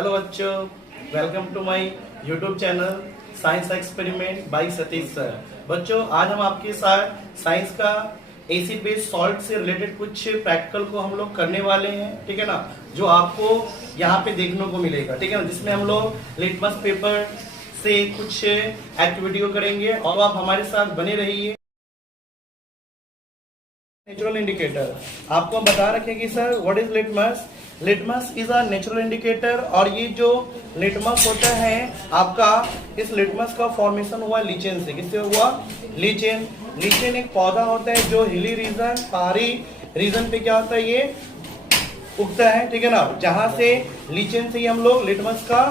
Hello बच्चों, welcome to my YouTube channel science experiment by Satish sir. बच्चों, आज हम आपके साथ साइंस का एसिड बेस सॉल्ट से रिलेटेड कुछ प्रैक्टिकल को हम लोग करने वाले हैं, ठीक है ना, जो आपको यहाँ पे देखने को मिलेगा, ठीक है ना, जिसमें हम लोग लिटमस पेपर से कुछ एक्टिविटी को करेंगे और आप हमारे साथ बने रहिए। नेचुरल इंडिकेटर आपको हम बता रखे कि sir what is litmus. Litmus is a natural indicator और ये जो लिटमस होता है आपका, इस लिटमस का फॉर्मेशन हुआ लीचेन से। किससे हुआ? लीचेन। लीचेन एक पौधा होता है जो हिली रीजन, पहाड़ी रीजन पे क्या होता है, ये उगता है, ठीक है ना, जहां से लीचेन से ही हम लोग लिटमस का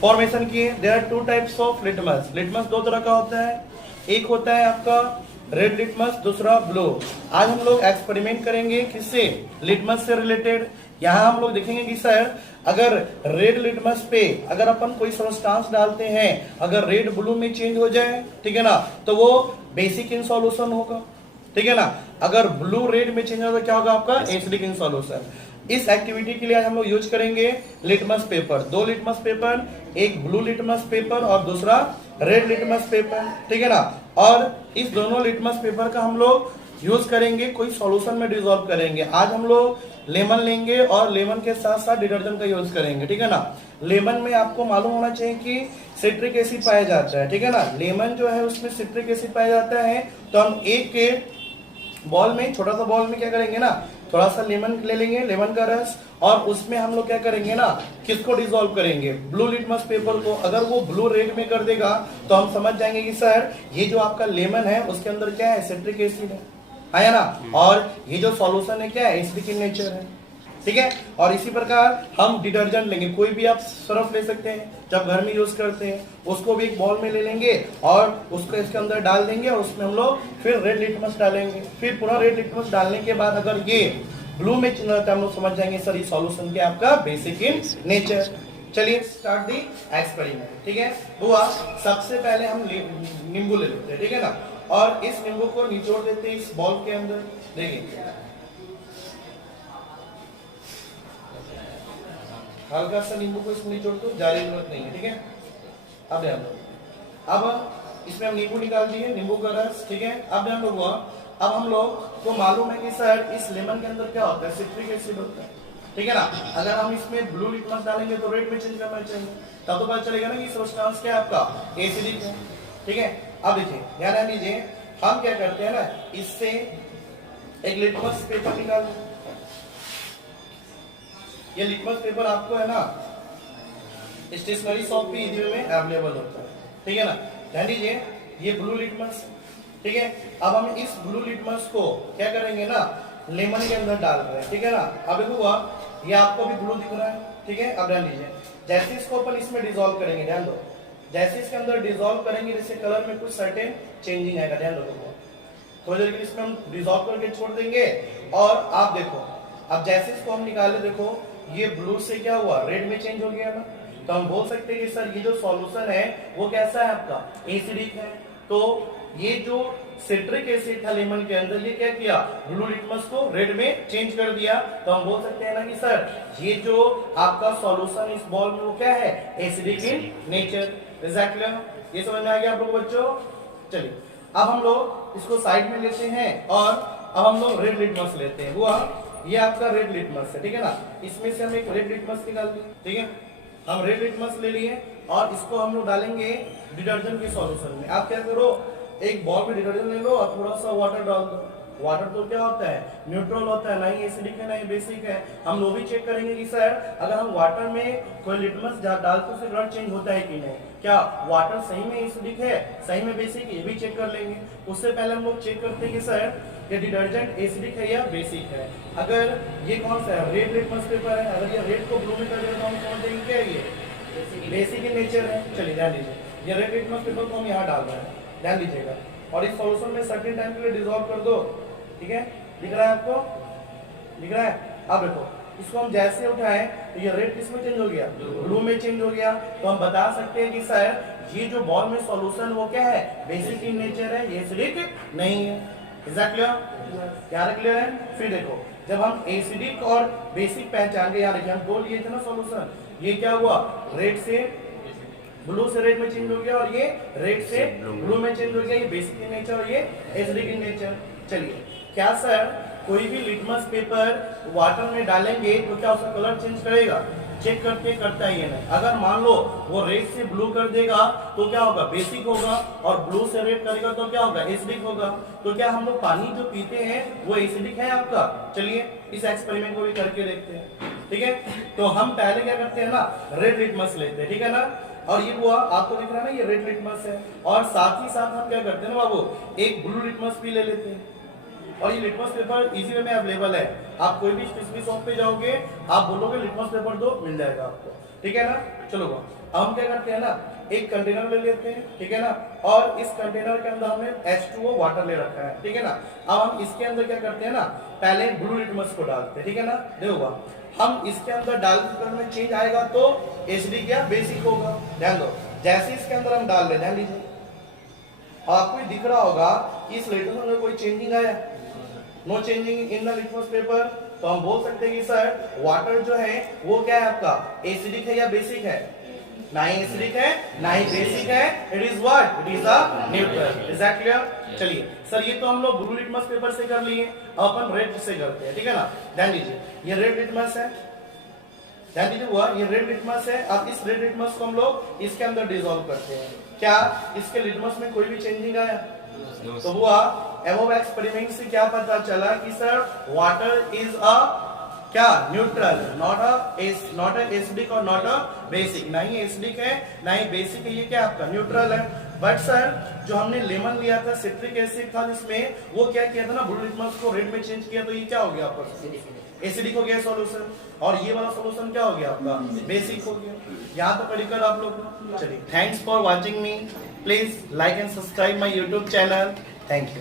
फॉर्मेशन किए। There are two types of litmus. Litmus दो तरह का होता है, एक होता है आपका रेड लिटमस, दूसरा ब्लू। आज हम लोग एक्सपेरिमेंट करेंगे किससे? लिटमस से रिलेटेड। यहाँ हम लोग देखेंगे कि सर अगर रेड लिटमस पे अगर अपन कोई सब्सटेंस डालते हैं, अगर रेड ब्लू में चेंज हो जाए, ठीक है ना, तो वो बेसिक इन सॉल्यूशन होगा, ठीक है ना। अगर ब्लू रेड में चेंज होगा, क्या होगा आपका? Acidic in solution. इस एक्टिविटी के लिए आज हम लोग यूज करेंगे लिटमस पेपर। दो लिटमस पेपर, एक ब्लू लिटमस पेपर और दूसरा रेड लिटमस पेपर, ठीक है ना। और इस दोनों लिटमस पेपर का हम लोग यूज करेंगे, कोई सॉल्यूशन में डिसॉल्व करेंगे। आज हम लोग लेमन लेंगे और लेमन के साथ साथ डिटर्जेंट का यूज करेंगे, ठीक है ना। लेमन में आपको मालूम होना चाहिए कि सिट्रिक एसिड पाया जाता है, ठीक है ना। लेमन जो है उसमें सिट्रिक एसिड पाया जाता है, तो हम एक के बॉल में, छोटा सा बॉल में क्या करेंगे ना, थोड़ा सा लेमन ले लेंगे, लेमन का रस, और उसमें हम लोग क्या करेंगे ना, किसको डिसॉल्व करेंगे? ब्लू लिटमस पेपर को। अगर वो ब्लू रेड में कर देगा तो हम समझ जाएंगे कि सर ये जो आपका लेमन है उसके अंदर क्या है? सिट्रिक एसिड है ना, और ये जो सॉल्यूशन है क्या है? एसिडिक इन नेचर है, ठीक है। और इसी प्रकार हम डिटर्जेंट लेंगे, कोई भी आप सर्फ ले सकते हैं जब घर में यूज करते हैं, उसको भी एक बॉल में ले लेंगे और उसको इसके अंदर डाल देंगे और उसमें हम लोग फिर रेड लिटमस डालेंगे। फिर पुनः रेड लिटमस डालने के बाद अगर ये ब्लू में चेंज होता है, हम लोग समझ जाएंगे सर ये सॉल्यूशन क्या आपका? Basic in nature. चलिए स्टार्ट दी एक्सपेरिमेंट, ठीक है। हुआ सबसे पहले हम नींबू ले लेते हैं, ठीक है ना, और इस नींबू को निचोड़ देते हैं इस बॉल के अंदर। देखिए हल्का सा नींबू को इसमें निचोड़ दो, ज्यादा जरूरत नहीं है, ठीक है। अब ध्यान दो, अब इसमें हम नींबू निकाल दिए, नींबू का रस, ठीक है। अब ध्यान दो, हुआ अब हम लोग को मालूम है कि सर इस लेमन के अंदर क्या होता है? सिट्रिक एसिड होता है, ठीक है ना। अगर हम इसमें ब्लू लिटमस डालेंगे तो रेड में चेंज करना चाहिए, तब तो पता चलेगा ना कि सब्सटेंस क्या है आपका? एसिडिक है, ठीक है। अब देखिए, ध्यान दीजिए, हम क्या करते हैं ना, इससे एक लिटमस पेपर निकाल। ये लिटमस पेपर आपको है ना स्टेशनरी शॉप पे इजी में अवेलेबल होता है, ठीक है ना। ध्यान दीजिए, ये ब्लू लिटमस, ठीक है। अब हम इस ब्लू लिटमस को क्या करेंगे ना, लेमन के अंदर डाल रहे हैं, ठीक है ना। अब देखो हुआ, ये आपको भी ब्लू दिख रहा है, ठीक है। अब ध्यान दीजिए, जैसे इसको अपन इसमें डिसॉल्व करेंगे, ध्यान दो, जैसे इसके अंदर डिसॉल्व करेंगे, जैसे कलर में कुछ सर्टेन चेंजिंग आएगा, ध्यान दो। थोड़ी देर के लिए इसमें हम डिसॉल्व करके छोड़ देंगे और आप देखो, अब जैसे इसको हम निकाले, देखो ये ब्लू से क्या हुआ? रेड में चेंज हो गया ना। तो हम बोल सकते हैं कि सर ये जो सॉल्यूशन है वो कैसा है आपका? एसिडिक है। तो ये जो सिट्रिक एसिड था लेमन के अंदर, ये क्या किया? ब्लू लिटमस को रेड में चेंज कर दिया। तो हम बोल सकते हैं ना कि सर ये जो आपका सॉल्यूशन इस बॉल में वो क्या है? Acidic in nature. एग्जैक्टली, ये समझ में आ गया आप लोग बच्चों? चलिए अब हम लोग इसको साइड में लेते हैं और अब हम लोग रेड लिटमस लेते हैं। हुआ ये आपका रेड लिटमस है, ठीक है ना। इसमें से हम एक रेड लिटमस निकाल दें, ठीक है। हम रेड लिटमस ले लिए और इसको हम लोग डालेंगे डिटर्जेंट के सॉल्यूशन में। आप क्या करो, एक बॉल में डिटर्जेंट ले लो और थोड़ा सा वाटर डाल दो। वाटर तो क्या होता है? न्यूट्रल होता है, ना ही एसिडिक है ना ही बेसिक है। हम वो भी चेक करेंगे कि सर अगर हम वाटर में कोई लिटमस डालते हैं, कलर चेंज होता है कि नहीं, क्या वाटर सही में एसिडिक है, सही में बेसिक है, ये भी चेक कर लेंगे। उससे पहले हम लोग चेक करते हैं कि सर ये डिटर्जेंट एसिडिक है या बेसिक है। अगर ये कौन सा है? रेड लिटमस पेपर है। अगर ये रेड को ब्लू में कर देगा तो हम समझ देंगे क्या ये बेसिक इन नेचर है। चलिए ध्यान दीजिए, ये रेड लिटमस पेपर को हम यहाँ डाल रहे हैं, ध्यान दीजिएगा, और इस सॉल्यूशन में सर्टेन टाइम के लिए डिसॉल्व कर दो, ठीक है। दिख रहा है आपको? दिख रहा है? अब देखो, इसको हम जैसे उठाएं तो ये रेड किस में चेंज हो गया? ब्लू में चेंज हो गया। तो हम बता सकते हैं कि सर ये जो बॉल में सॉल्यूशन वो क्या है? बेसिक इन नेचर है, ये एसिडिक नहीं है। एग्जैक्टली, क्या क्लियर है? फिर देखो, जब हम एसिडिक और बेसिक पहचान गए, यहाँ देखिए हम दो लिए थे ना सॉल्यूशन, ये क्या हुआ, रेड से ब्लू से रेड में चेंज हो गया और ये रेड से ब्लू में चेंज हो गया, ये बेसिक इन नेचर और ये एसिडिक इन नेचर। चलिए, क्या सर कोई भी लिटमस पेपर वाटर में डालेंगे तो क्या उसका कलर चेंज करेगा? चेक करके करता है ये नहीं। अगर मान लो वो रेड से ब्लू कर देगा तो क्या होगा, बेसिक होगा, और ब्लू से रेड करेगा तो क्या होगा, एसिडिक होगा। तो क्या हम लोग पानी जो पीते हैं वो एसिडिक है आपका? चलिए इस एक्सपेरिमेंट को भी करके देखते हैं, ठीक है। तो हम पहले क्या करते हैं ना, रेड लिटमस लेते हैं, ठीक है ना, और ये हुआ आपको दिख रहा है ना, ये रेड लिटमस है, और साथ ही साथ हम क्या करते हैं ना बाबू, एक ब्लू लिटमस भी ले लेते हैं। और ये लिटमस पेपर इजी वे में अवेलेबल है, आप कोई भी स्टेशनरी शॉप पे जाओगे, आप बोलोगे लिटमस पेपर दो, मिल जाएगा आपको, ठीक है ना। चलो हम क्या करते हैं ना, एक कंटेनर ले लेते हैं, ठीक है ना, और इस कंटेनर के अंदर हमने H2O वाटर ले रखा है, ठीक है ना। अब हम इसके अंदर क्या करते हैं ना, पहले ब्लू लिटमस को डालते हैं, ठीक है ना। देखो हम इसके अंदर डालने के में चेंज आएगा तो एसिडिक या बेसिक होगा, ध्यान दो। जैसे इसके अंदर हम डाल रहे, ध्यान लीजिए, आपको दिख रहा होगा कि इस लिटमस में कोई चेंजिंग आया, no changing in the litmus paper. तो हम बोल सकते हैं कि सर वाटर जो है वो क्या है आपका, एसिडिक है या बेसिक है? ना ही एसिडिक है ना ही बेसिक है, it is what, it is a neutral. Is that clear? चलिए सर ये तो हम लोग ब्लू लिटमस पेपर से कर लिए, अब अपन रेड से करते हैं, ठीक है ना। ध्यान दीजिए, ये रेड लिटमस है, ध्यान दीजिए हुआ, ये रेड लिटमस है। अब इस रेड लिटमस को हम लोग इसके अंदर डिसॉल्व करते हैं, क्या इसके लिटमस में कोई भी चेंजिंग आया? तो हुआ एबव एक्सपेरिमेंट से क्या पता चला कि सर वाटर इज अ क्या, न्यूट्रल, नॉट अ एसिडिक और नॉट अ बेसिक, ना ही एसिडिक है ना ही बेसिक है, ये क्या आपका न्यूट्रल है। बट सर जो हमने लेमन लिया था, सिट्रिक एसिड था जिसमें, वो क्या किया था ना, ब्लू लिटमस को रेड में चेंज किया, तो ये क्या हो गया आपका, एसिडिक हो गया सॉल्यूशन, और ये वाला सॉल्यूशन क्या हो गया आपका, बेसिक हो गया। यहाँ तो पढ़कर आप लोग। चलिए, thanks for watching me, please like and subscribe my YouTube channel, thank you.